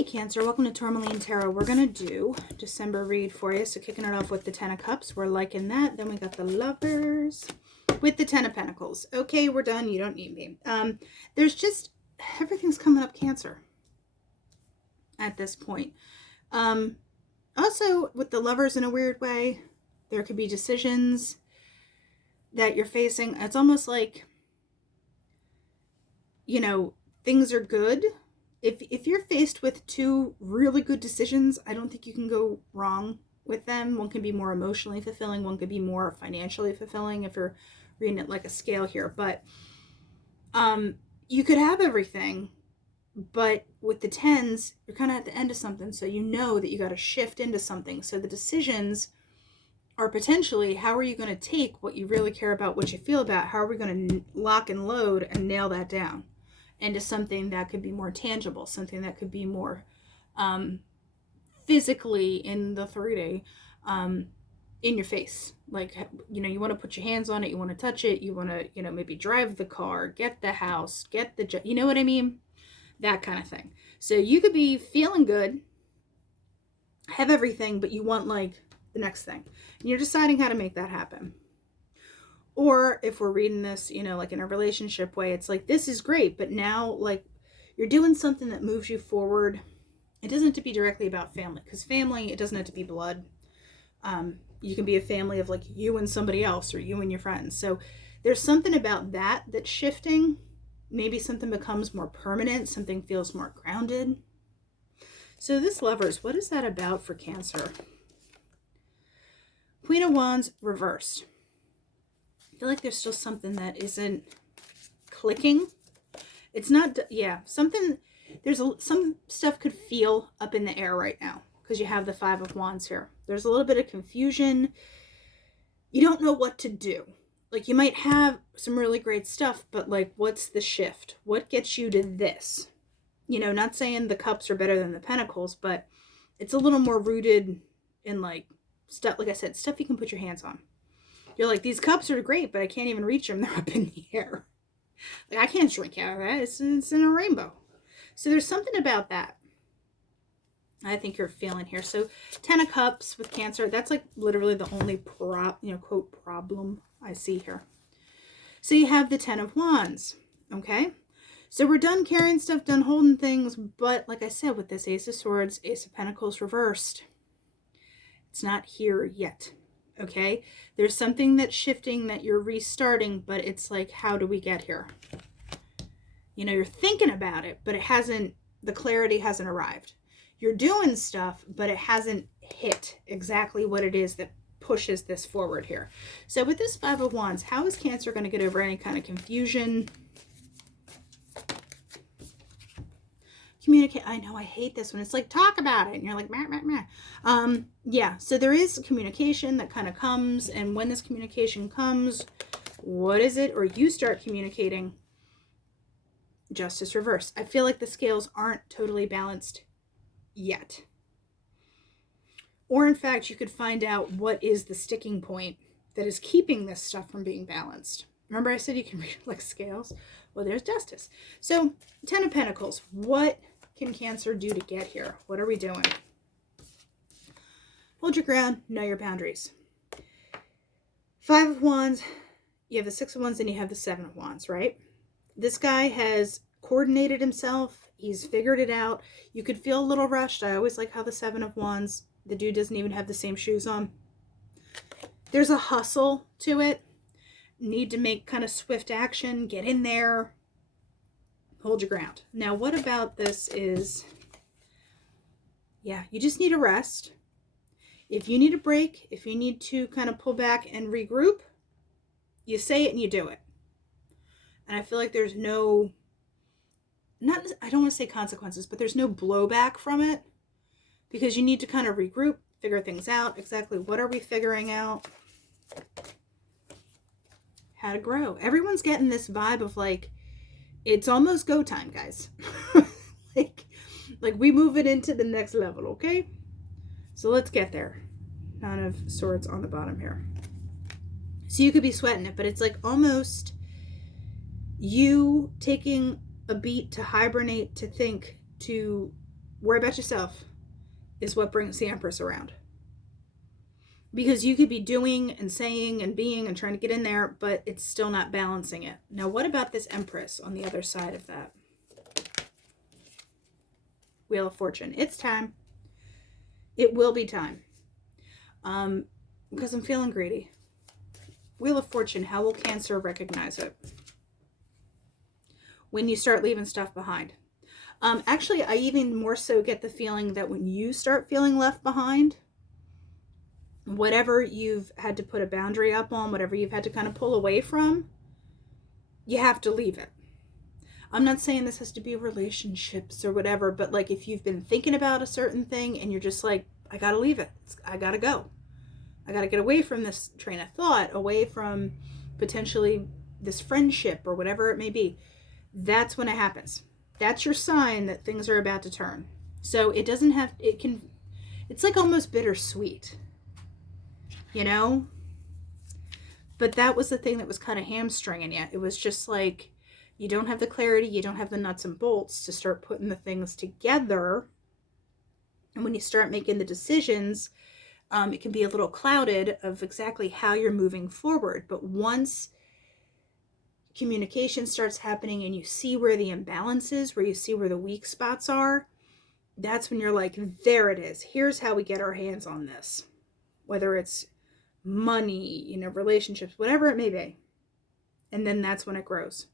Hey Cancer, welcome to Tourmaline Tarot. We're going to do December read for you. So kicking it off with the Ten of Cups. We're liking that. Then we got the Lovers with the Ten of Pentacles. Okay, we're done. You don't need me. There's just, everything's coming up Cancer at this point. Also, with the Lovers in a weird way, there could be decisions that you're facing. It's almost like, you know, things are good. If you're faced with two really good decisions, I don't think you can go wrong with them. One can be more emotionally fulfilling. One could be more financially fulfilling if you're reading it like a scale here. But you could have everything, but with the tens, you're kind of at the end of something. So you know that you got to shift into something. So the decisions are potentially, how are you going to take what you really care about, what you feel about? How are we going to lock and load and nail that down into something that could be more tangible, something that could be more physically in the 3D in your face. Like, you know, you want to put your hands on it, you want to touch it, you want to, you know, maybe drive the car, get the house, get the, you know what I mean? That kind of thing. So you could be feeling good, have everything, but you want like the next thing. And you're deciding how to make that happen. Or if we're reading this, you know, like in a relationship way, it's like, this is great, but now like you're doing something that moves you forward. It doesn't have to be directly about family, because family, it doesn't have to be blood. You can be a family of like you and somebody else, or you and your friends. So there's something about that that's shifting. Maybe something becomes more permanent, something feels more grounded. So this Lovers, what is that about for Cancer? Queen of Wands reversed. I feel like there's still something that isn't clicking. It's not, yeah, something, some stuff could feel up in the air right now because you have the Five of Wands here. There's a little bit of confusion. You don't know what to do. Like, you might have some really great stuff, but like, what's the shift? What gets you to this? You know, not saying the Cups are better than the Pentacles, but it's a little more rooted in like stuff, like I said, stuff you can put your hands on. You're like, these cups are great, but I can't even reach them. They're up in the air. Like, I can't drink out of that. It's in a rainbow. So there's something about that I think you're feeling here. So 10 of Cups with Cancer, that's like literally the only quote, problem I see here. So you have the 10 of Wands, okay? So we're done carrying stuff, done holding things, but like I said, with this Ace of Swords, Ace of Pentacles reversed, it's not here yet. Okay, there's something that's shifting, that you're restarting, but it's like, how do we get here? You know, you're thinking about it, but it hasn't, the clarity hasn't arrived. You're doing stuff, but it hasn't hit exactly what it is that pushes this forward here. So with this Five of Wands, how is Cancer going to get over any kind of confusion? Communicate. I know, I hate this one. It's like, talk about it, and you're like, meh, meh, meh. Yeah, so there is communication that kind of comes, and when this communication comes, what is it? Or you start communicating. Justice reverse. I feel like the scales aren't totally balanced yet. Or in fact, you could find out what is the sticking point that is keeping this stuff from being balanced. Remember I said you can read like scales? Well, there's Justice. So 10 of Pentacles, what can Cancer do to get here? What are we doing? Hold your ground, know your boundaries. Five of Wands, you have the Six of Wands, and you have the Seven of Wands, right? This guy has coordinated himself. He's figured it out. You could feel a little rushed. I always like how the Seven of Wands, the dude doesn't even have the same shoes on. There's a hustle to it. Need to make kind of swift action, get in there, hold your ground. Now, what about this is, yeah, you just need a rest. If you need a break, if you need to kind of pull back and regroup, you say it and you do it. And I feel like there's no, I don't want to say consequences, but there's no blowback from it, because you need to kind of regroup, figure things out. Exactly what are we figuring out? How to grow. Everyone's getting this vibe of like, it's almost go time, guys. like we move it into the next level, okay? So let's get there. Nine of Swords on the bottom here. So you could be sweating it, but it's like almost you taking a beat to hibernate, to think, to worry about yourself is what brings the Empress around. Because you could be doing and saying and being and trying to get in there, but it's still not balancing it. Now, what about this Empress on the other side of that? Wheel of Fortune. It's time. It will be time. Because I'm feeling greedy. Wheel of Fortune. How will Cancer recognize it? When you start leaving stuff behind. Actually, I even more so get the feeling that when you start feeling left behind, whatever you've had to put a boundary up on, whatever you've had to kind of pull away from, you have to leave it. I'm not saying this has to be relationships or whatever, but like if you've been thinking about a certain thing and you're just like, I gotta leave it. I gotta go. I gotta get away from this train of thought, away from potentially this friendship or whatever it may be. That's when it happens. That's your sign that things are about to turn. So it doesn't have, it's like almost bittersweet, you know? But that was the thing that was kind of hamstringing you. It was just like, you don't have the clarity, you don't have the nuts and bolts to start putting the things together. And when you start making the decisions, it can be a little clouded of exactly how you're moving forward. But once communication starts happening and you see where the imbalance is, where you see where the weak spots are, that's when you're like, there it is. Here's how we get our hands on this. Whether it's money, you know, relationships, whatever it may be. And then that's when it grows.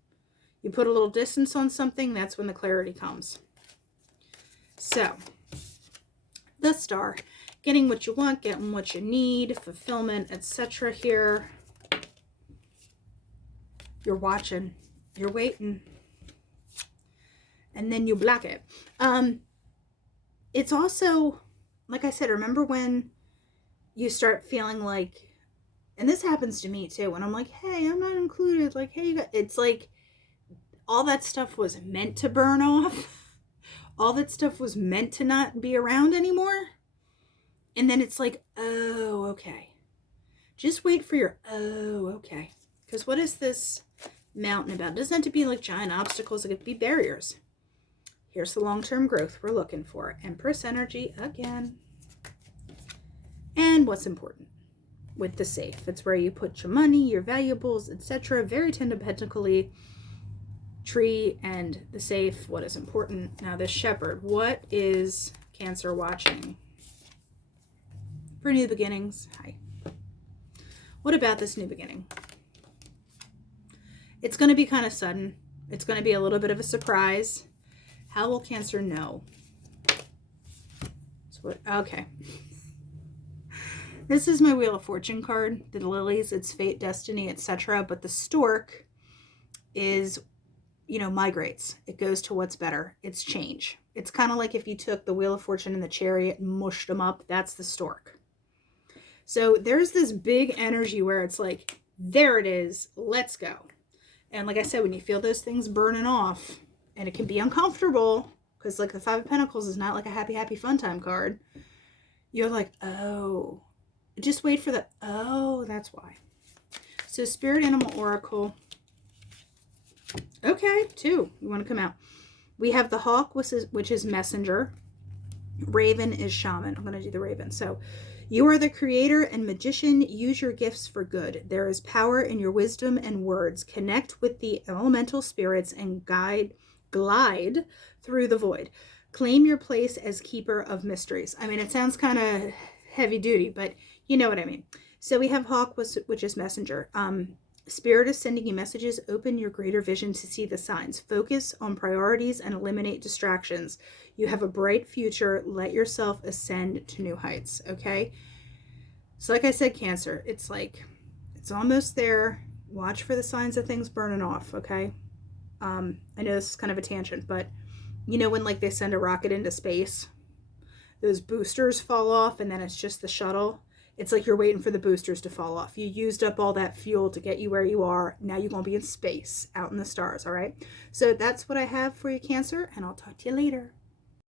You put a little distance on something, that's when the clarity comes. So, the Star, getting what you want, getting what you need, fulfillment, etc. here. You're watching, you're waiting, and then you block it. It's also, like I said, remember when you start feeling like, and this happens to me too, when I'm like, hey, I'm not included, like, hey, you got, it's like, all that stuff was meant to burn off. All that stuff was meant to not be around anymore. And then it's like, oh, okay. Just wait for your, oh, okay. Because what is this mountain about? It doesn't have to be like giant obstacles. It could be barriers. Here's the long-term growth we're looking for. Empress energy again. And what's important with the safe. It's where you put your money, your valuables, etc. Very Ten of Pentacles. Tree and the safe. What is important? Now this Shepherd. What is Cancer watching? For new beginnings. Hi. What about this new beginning? It's going to be kind of sudden. It's going to be a little bit of a surprise. How will Cancer know? Okay. This is my Wheel of Fortune card. The lilies, it's fate, destiny, etc. But the stork is, you know, migrates. It goes to what's better. It's change. It's kind of like if you took the Wheel of Fortune and the Chariot and mushed them up. That's the stork. So there's this big energy where it's like, there it is. Let's go. And like I said, when you feel those things burning off, and it can be uncomfortable, because like the Five of Pentacles is not like a happy, happy, fun time card. You're like, oh, just wait for the, oh, that's why. So Spirit Animal Oracle. Okay, 2. You want to come out. We have the Hawk, which is Messenger. Raven is Shaman. I'm going to do the Raven. So, you are the creator and magician. Use your gifts for good. There is power in your wisdom and words. Connect with the elemental spirits and glide through the void. Claim your place as keeper of mysteries. I mean, it sounds kind of heavy duty, but you know what I mean. So we have Hawk, which is Messenger. Spirit is sending you messages. Open your greater vision to see the signs. Focus on priorities and eliminate distractions. You have a bright future. Let yourself ascend to new heights. Okay. So like I said, Cancer, it's like, it's almost there. Watch for the signs of things burning off. Okay. I know this is kind of a tangent, but you know, when like they send a rocket into space, those boosters fall off and then it's just the shuttle. It's like you're waiting for the boosters to fall off. You used up all that fuel to get you where you are. Now you're going to be in space, out in the stars, all right? So that's what I have for you, Cancer, and I'll talk to you later.